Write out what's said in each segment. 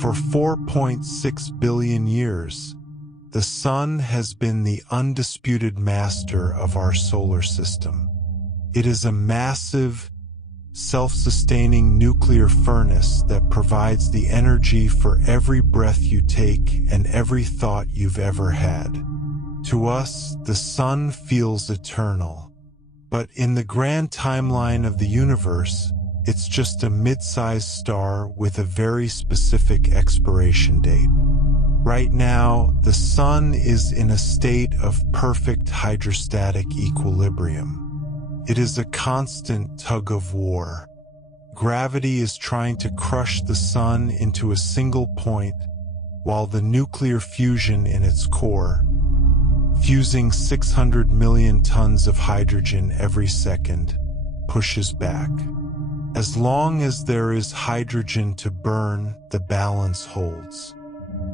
For 4.6 billion years, the Sun has been the undisputed master of our solar system. It is a massive, self-sustaining nuclear furnace that provides the energy for every breath you take and every thought you've ever had. To us, the Sun feels eternal. But in the grand timeline of the universe, it's just a mid-sized star with a very specific expiration date. Right now, the Sun is in a state of perfect hydrostatic equilibrium. It is a constant tug of war. Gravity is trying to crush the Sun into a single point, while the nuclear fusion in its core, fusing 600 million tons of hydrogen every second, pushes back. As long as there is hydrogen to burn, the balance holds.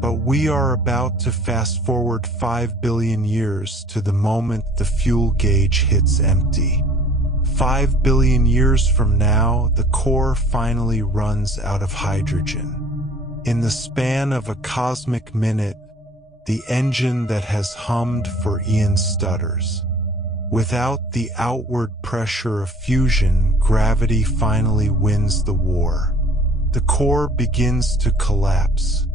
But we are about to fast forward 5 billion years to the moment the fuel gauge hits empty. 5 billion years from now, the core finally runs out of hydrogen. In the span of a cosmic minute, the engine that has hummed for eons stutters. Without the outward pressure of fusion, gravity finally wins the war. The core begins to collapse.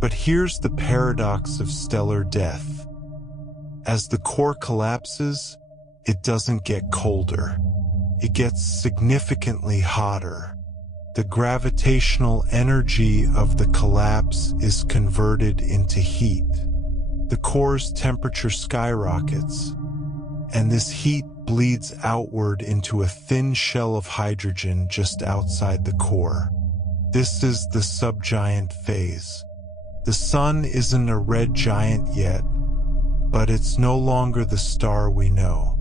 But here's the paradox of stellar death. As the core collapses, it doesn't get colder. It gets significantly hotter. The gravitational energy of the collapse is converted into heat. The core's temperature skyrockets, and this heat bleeds outward into a thin shell of hydrogen just outside the core. This is the subgiant phase. The Sun isn't a red giant yet, but it's no longer the star we know.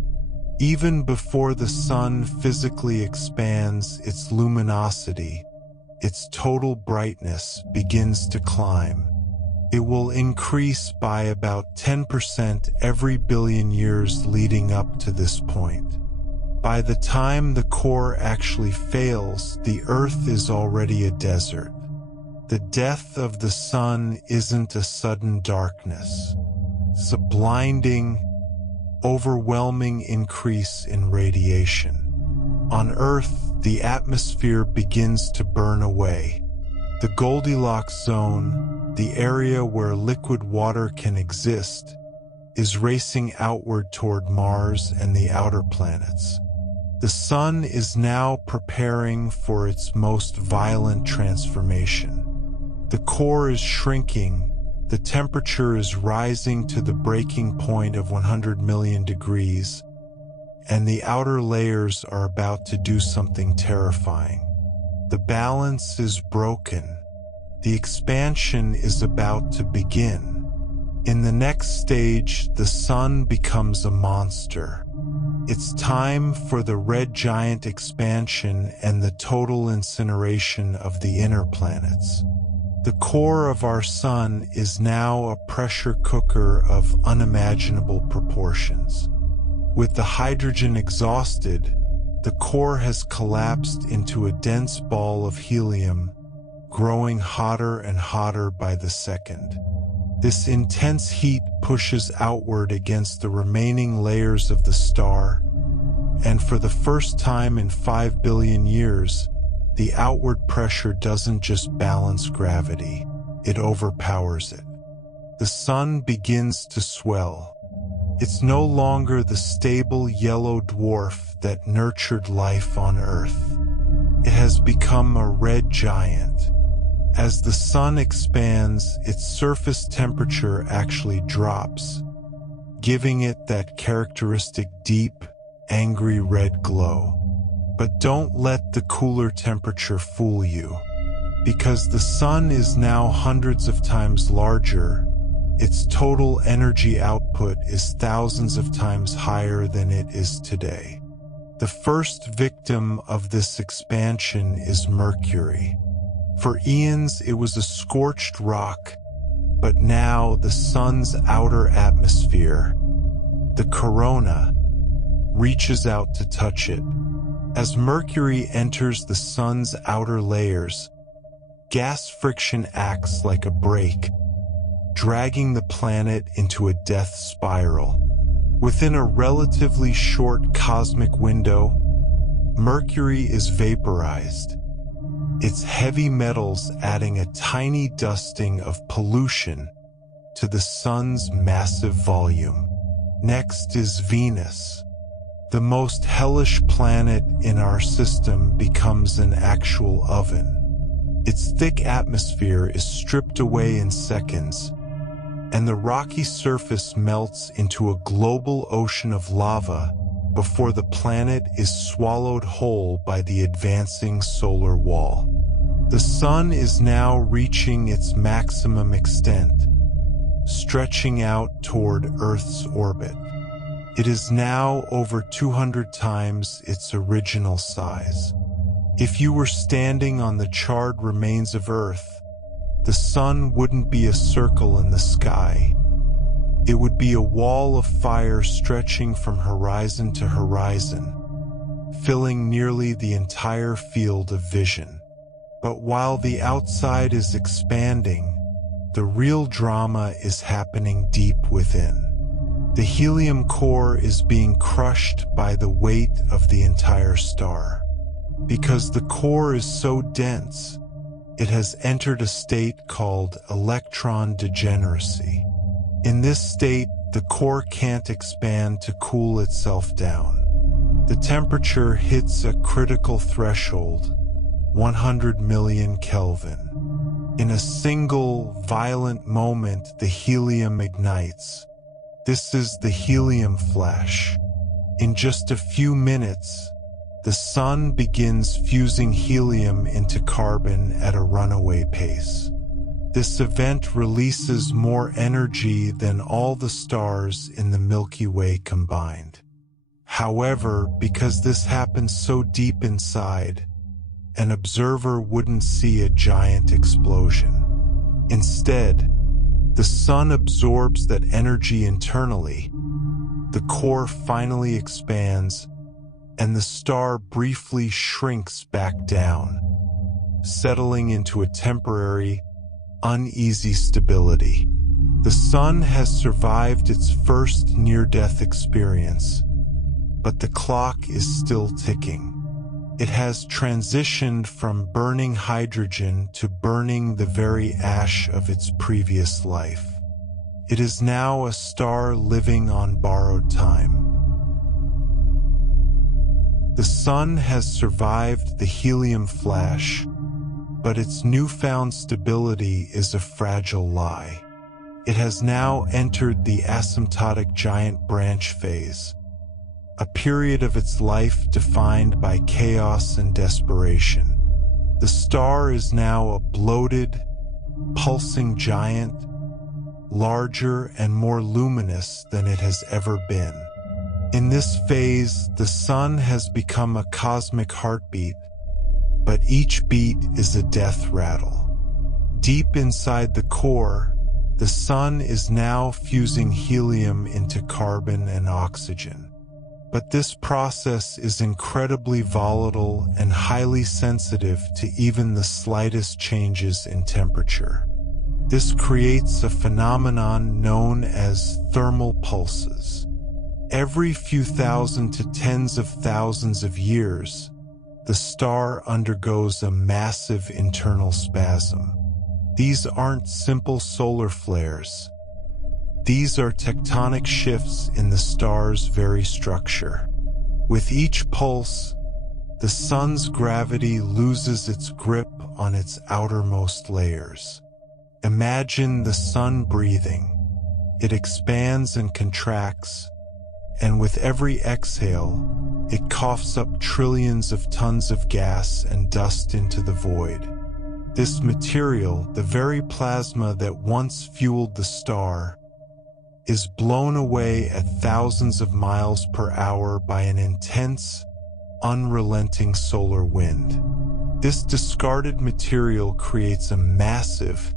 Even before the Sun physically expands, its luminosity, its total brightness begins to climb. It will increase by about 10% every billion years leading up to this point. By the time the core actually fails, the Earth is already a desert. The death of the Sun isn't a sudden darkness. It's a blinding, overwhelming increase in radiation. On Earth, the atmosphere begins to burn away. The Goldilocks zone, the area where liquid water can exist, is racing outward toward Mars and the outer planets. The Sun is now preparing for its most violent transformation. The core is shrinking, the temperature is rising to the breaking point of 100 million degrees, and the outer layers are about to do something terrifying. The balance is broken. The expansion is about to begin. In the next stage, the Sun becomes a monster. It's time for the red giant expansion and the total incineration of the inner planets. The core of our Sun is now a pressure cooker of unimaginable proportions. With the hydrogen exhausted, the core has collapsed into a dense ball of helium, growing hotter and hotter by the second. This intense heat pushes outward against the remaining layers of the star, and for the first time in 5 billion years, the outward pressure doesn't just balance gravity, it overpowers it. The Sun begins to swell. It's no longer the stable yellow dwarf that nurtured life on Earth. It has become a red giant. As the Sun expands, its surface temperature actually drops, giving it that characteristic deep, angry red glow. But don't let the cooler temperature fool you. Because the Sun is now hundreds of times larger, its total energy output is thousands of times higher than it is today. The first victim of this expansion is Mercury. For eons, it was a scorched rock, but now the Sun's outer atmosphere, the corona, reaches out to touch it. As Mercury enters the Sun's outer layers, gas friction acts like a brake, dragging the planet into a death spiral. Within a relatively short cosmic window, Mercury is vaporized, its heavy metals adding a tiny dusting of pollution to the Sun's massive volume. Next is Venus. The most hellish planet in our system becomes an actual oven. Its thick atmosphere is stripped away in seconds, and the rocky surface melts into a global ocean of lava before the planet is swallowed whole by the advancing solar wall. The Sun is now reaching its maximum extent, stretching out toward Earth's orbit. It is now over 200 times its original size. If you were standing on the charred remains of Earth, the Sun wouldn't be a circle in the sky. It would be a wall of fire stretching from horizon to horizon, filling nearly the entire field of vision. But while the outside is expanding, the real drama is happening deep within. The helium core is being crushed by the weight of the entire star. Because the core is so dense, it has entered a state called electron degeneracy. In this state, the core can't expand to cool itself down. The temperature hits a critical threshold, 100 million Kelvin. In a single, violent moment, the helium ignites. This is the Helium Flash. In just a few minutes, the Sun begins fusing helium into carbon at a runaway pace. This event releases more energy than all the stars in the Milky Way combined. However, because this happens so deep inside, an observer wouldn't see a giant explosion. Instead, the Sun absorbs that energy internally, the core finally expands, and the star briefly shrinks back down, settling into a temporary, uneasy stability. The Sun has survived its first near-death experience, but the clock is still ticking. It has transitioned from burning hydrogen to burning the very ash of its previous life. It is now a star living on borrowed time. The Sun has survived the Helium Flash, but its newfound stability is a fragile lie. It has now entered the asymptotic giant branch phase, a period of its life defined by chaos and desperation. The star is now a bloated, pulsing giant, larger and more luminous than it has ever been. In this phase, the Sun has become a cosmic heartbeat, but each beat is a death rattle. Deep inside the core, the Sun is now fusing helium into carbon and oxygen. But this process is incredibly volatile and highly sensitive to even the slightest changes in temperature. This creates a phenomenon known as thermal pulses. Every few thousand to tens of thousands of years, the star undergoes a massive internal spasm. These aren't simple solar flares. These are tectonic shifts in the star's very structure. With each pulse, the Sun's gravity loses its grip on its outermost layers. Imagine the Sun breathing. It expands and contracts, and with every exhale, it coughs up trillions of tons of gas and dust into the void. This material, the very plasma that once fueled the star, is blown away at thousands of miles per hour by an intense, unrelenting solar wind. This discarded material creates a massive,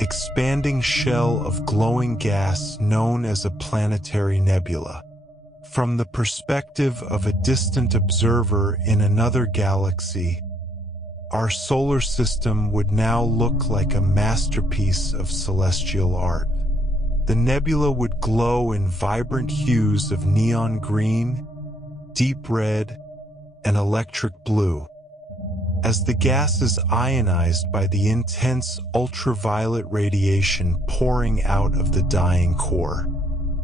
expanding shell of glowing gas known as a planetary nebula. From the perspective of a distant observer in another galaxy, our solar system would now look like a masterpiece of celestial art. The nebula would glow in vibrant hues of neon green, deep red, and electric blue, as the gas is ionized by the intense ultraviolet radiation pouring out of the dying core.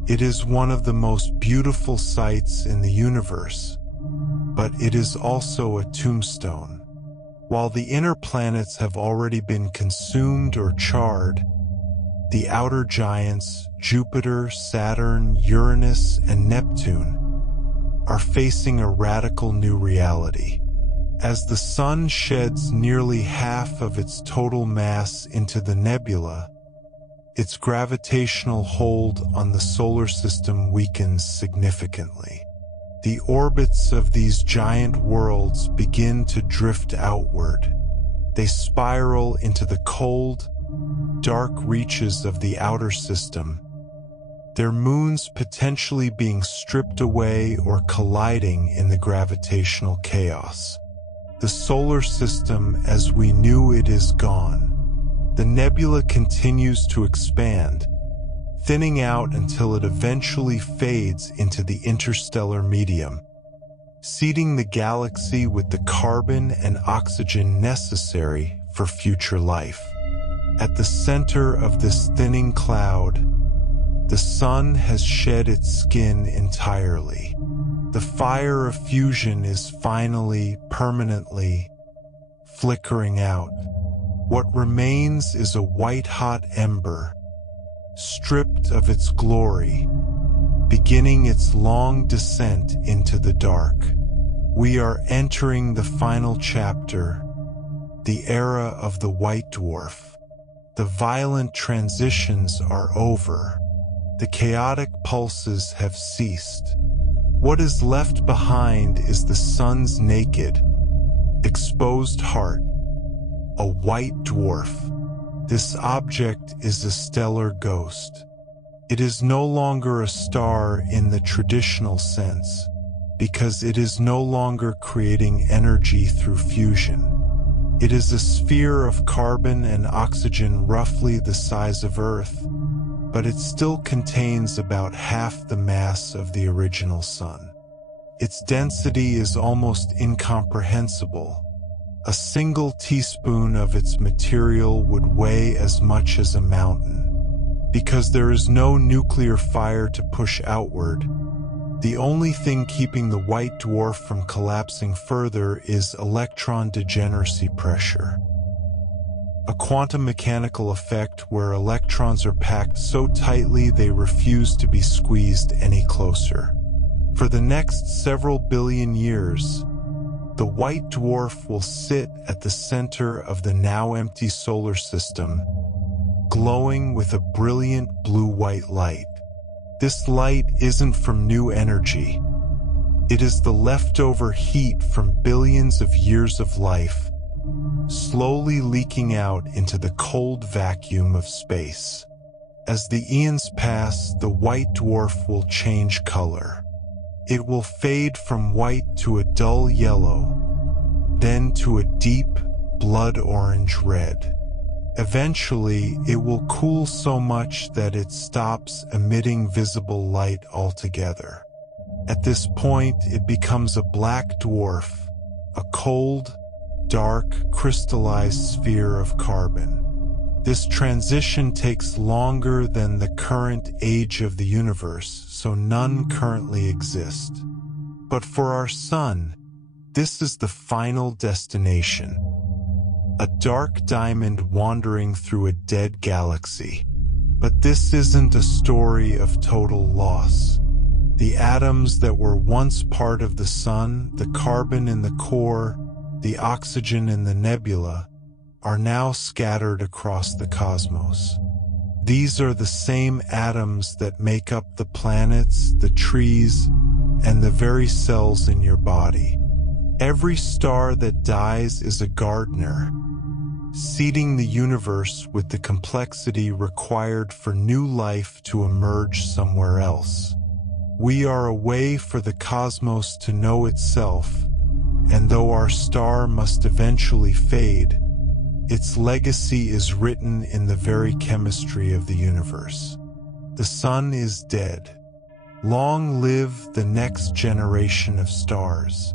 It is one of the most beautiful sights in the universe, but it is also a tombstone. While the inner planets have already been consumed or charred, the outer giants, Jupiter, Saturn, Uranus, and Neptune, are facing a radical new reality. As the Sun sheds nearly half of its total mass into the nebula, its gravitational hold on the solar system weakens significantly. The orbits of these giant worlds begin to drift outward. They spiral into the cold, dark reaches of the outer system, their moons potentially being stripped away or colliding in the gravitational chaos. The solar system as we knew it is gone. The nebula continues to expand, thinning out until it eventually fades into the interstellar medium, seeding the galaxy with the carbon and oxygen necessary for future life. At the center of this thinning cloud, the Sun has shed its skin entirely. The fire of fusion is finally, permanently flickering out. What remains is a white-hot ember, stripped of its glory, beginning its long descent into the dark. We are entering the final chapter, the era of the white dwarf. The violent transitions are over. The chaotic pulses have ceased. What is left behind is the Sun's naked, exposed heart, a white dwarf. This object is a stellar ghost. It is no longer a star in the traditional sense, because it is no longer creating energy through fusion. It is a sphere of carbon and oxygen roughly the size of Earth, but it still contains about half the mass of the original Sun. Its density is almost incomprehensible. A single teaspoon of its material would weigh as much as a mountain. Because there is no nuclear fire to push outward, the only thing keeping the white dwarf from collapsing further is electron degeneracy pressure, a quantum mechanical effect where electrons are packed so tightly they refuse to be squeezed any closer. For the next several billion years, the white dwarf will sit at the center of the now empty solar system, glowing with a brilliant blue-white light. This light isn't from new energy. It is the leftover heat from billions of years of life, slowly leaking out into the cold vacuum of space. As the eons pass, the white dwarf will change color. It will fade from white to a dull yellow, then to a deep blood orange red. Eventually, it will cool so much that it stops emitting visible light altogether. At this point, it becomes a black dwarf, a cold, dark, crystallized sphere of carbon. This transition takes longer than the current age of the universe, so none currently exist. But for our Sun, this is the final destination. A dark diamond wandering through a dead galaxy. But this isn't a story of total loss. The atoms that were once part of the Sun, the carbon in the core, the oxygen in the nebula, are now scattered across the cosmos. These are the same atoms that make up the planets, the trees, and the very cells in your body. Every star that dies is a gardener, seeding the universe with the complexity required for new life to emerge somewhere else. We are a way for the cosmos to know itself, and though our star must eventually fade, its legacy is written in the very chemistry of the universe. The sun is dead. Long live the next generation of stars.